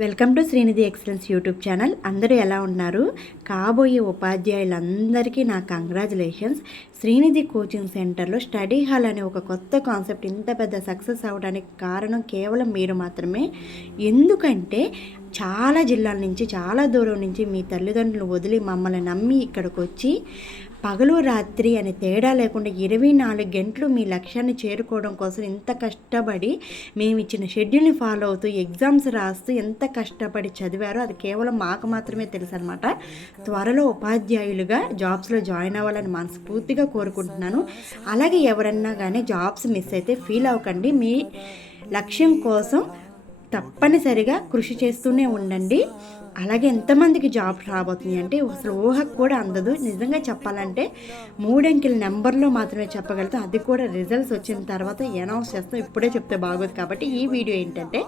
Welcome to Srinidhi excellence YouTube channel. అందరూ ఎలా ఉన్నారు? కాబోయే ఉపాధ్యాయులందరికీ నా కంగ్రాచులేషన్స్. శ్రీనిధి కోచింగ్ సెంటర్లో స్టడీ హాల్ అనే ఒక కొత్త కాన్సెప్ట్ ఇంత పెద్ద సక్సెస్ అవ్వడానికి కారణం కేవలం మీరు మాత్రమే. ఎందుకంటే చాలా జిల్లాల నుంచి చాలా దూరం నుంచి మీ తల్లిదండ్రులు వదిలి మమ్మల్ని నమ్మి ఇక్కడికి వచ్చి పగలు రాత్రి అనే తేడా లేకుండా ఇరవై నాలుగు గంటలు మీ లక్ష్యాన్ని చేరుకోవడం కోసం ఎంత కష్టపడి మేము ఇచ్చిన షెడ్యూల్ని ఫాలో అవుతూ ఎగ్జామ్స్ రాస్తూ ఎంత కష్టపడి చదివారో అది కేవలం మాకు మాత్రమే తెలుసు అనమాట త్వరలో ఉపాధ్యాయులుగా జాబ్స్లో జాయిన్ అవ్వాలని మనస్ఫూర్తిగా కోరుకుంటున్నాను. అలాగే ఎవరన్నా కానీ జాబ్స్ మిస్ అయితే ఫీల్ అవ్వకండి. మీ లక్ష్యం కోసం తప్పనిసరిగా కృషి చేస్తూనే ఉండండి. అలాగే ఎంతమందికి జాబ్ రాబోతుంది అంటే అసలు ఊహకు కూడా అందదు. నిజంగా చెప్పాలంటే మూడంకెల నెంబర్లో మాత్రమే చెప్పగలుగుతాం. అది కూడా రిజల్ట్స్ వచ్చిన తర్వాత అనౌన్స్ చేస్తాం. ఇప్పుడే చెప్తే బాగోదు కాబట్టి ఈ వీడియో ఏంటంటే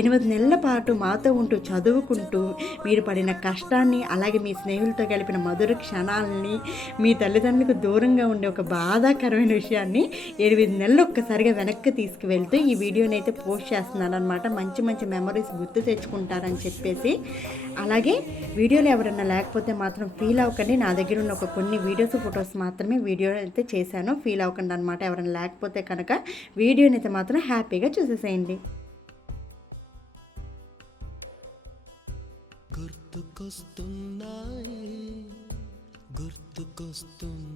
ఎనిమిది నెలల పాటు మాతో ఉంటూ చదువుకుంటూ మీరు పడిన కష్టాన్ని అలాగే మీ స్నేహితులతో కలిపిన మధుర క్షణాలని మీ తల్లిదండ్రులకు దూరంగా ఉండే ఒక బాధాకరమైన విషయాన్ని ఎనిమిది నెలలు ఒక్కసారిగా వెనక్కి తీసుకువెళ్తూ ఈ వీడియోని అయితే పోస్ట్ చేస్తున్నాను అనమాట మంచి మంచి మెమరీస్ గుర్తు తెచ్చుకుంటారని చెప్పేసి. అలాగే వీడియోలు ఎవరన్నా లేకపోతే మాత్రం ఫీల్ అవ్వకండి. నా దగ్గర ఉన్న ఒక కొన్ని వీడియోస్ ఫొటోస్ మాత్రమే వీడియో అయితే చేశాను. ఫీల్ అవ్వకండి అనమాట ఎవరైనా లేకపోతే కనుక వీడియోని అయితే మాత్రం హ్యాపీగా చూసేసేయండి. గుర్తుకొస్తున్నాయి గుర్తుకొస్తున్నాయి.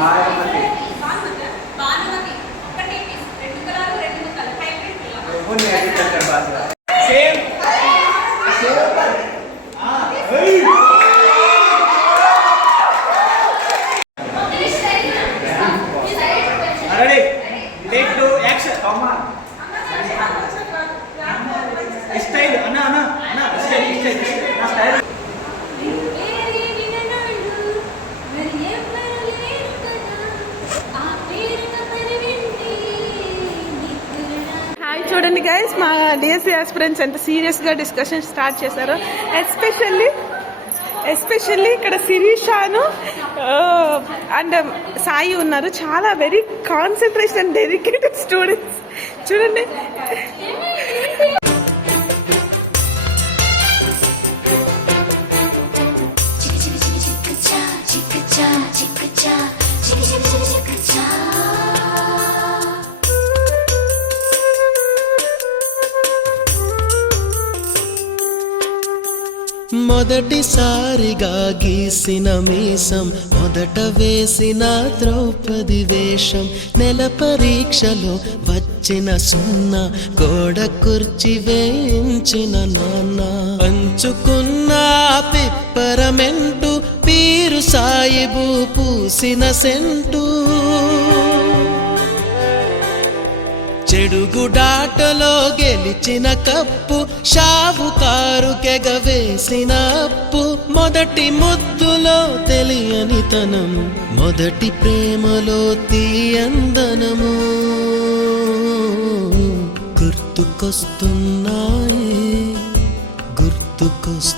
Ai, మా ఆస్పిరెంట్స్ ఎంత సీరియస్గా డిస్కషన్ స్టార్ట్ చేశారో ఎస్పెషల్లీ ఎస్పెషల్లీ ఇక్కడ శిరీషాను uh, అండ్ um, సాయి ఉన్నారు. చాలా వెరీ కాన్సన్ట్రేషన్ డెడికేటెడ్ స్టూడెంట్స్ చూడండి. మొదటిసారిగా గీసిన మీసం మొదట వేసిన ద్రౌపది వేషం నెల పరీక్షలో వచ్చిన సున్నా గోడ కుర్చి వేయించిన నాన్న. పంచుకున్న పిప్పరమెంటు పీరు సాయిబు పూసిన సెంటూ. చెడుగుడాటలో గెలిచిన కప్పు షావుకారు కెగవేసిన అప్పు. మొదటి ముద్దులో తెలియని తనం మొదటి ప్రేమలో తీయందనము. గుర్తుకొస్తున్నాయి గుర్తుకొస్తు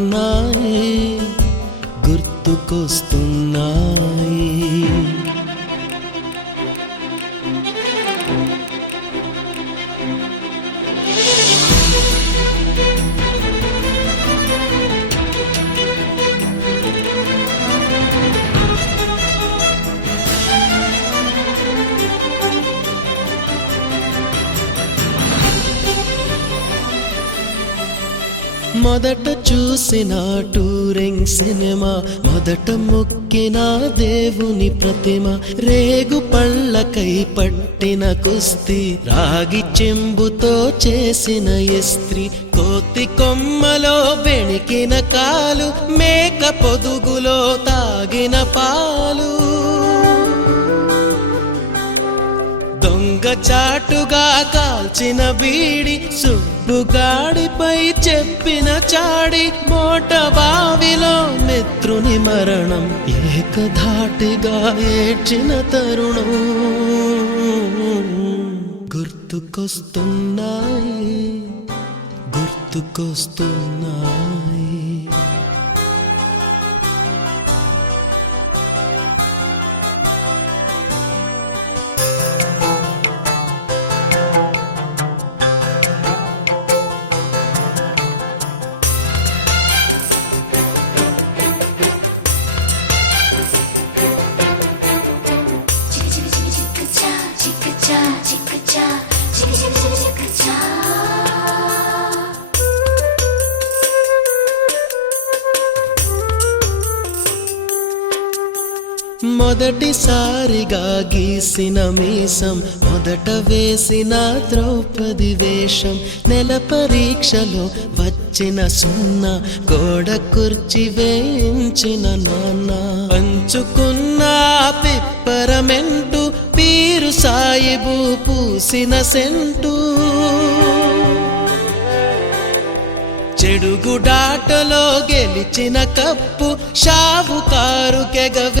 గుర్తుకొస్తున్నాయి. మొదట చూసిన టూరింగ్ సినిమా మొదట మొక్కిన దేవుని ప్రతిమ రేగు పళ్ళకై పట్టిన కుస్తీ రాగి చెంబుతో చేసిన ఇస్త్రీ కోతి కొమ్మలో బెణికిన కాలు మేక పొదుగులో తాగిన పాలు. దొంగ చాటుగా కాల్చిన బీడి సుబ్బుగాడిపై చెప్పిన చాడి మోట బావిలో మిత్రుని మరణం ఏకధాటిగా ఏడ్చిన తరుణం. గుర్తుకొస్తున్నాయి గుర్తుకొస్తున్నాయి. మొదటిసారిగా గీసిన మీసం మొదట వేసిన ద్రౌపది వేషం. నెల పరీక్షలో వచ్చిన సున్నా గోడ కుర్చి వేయించిన నాన్న. పంచుకున్న పిప్పరమెంటు పీరు సాయిబు పూసిన సెంటు. చెడుగుడాటలో గెలిచిన కప్పు షావుకారు కెగ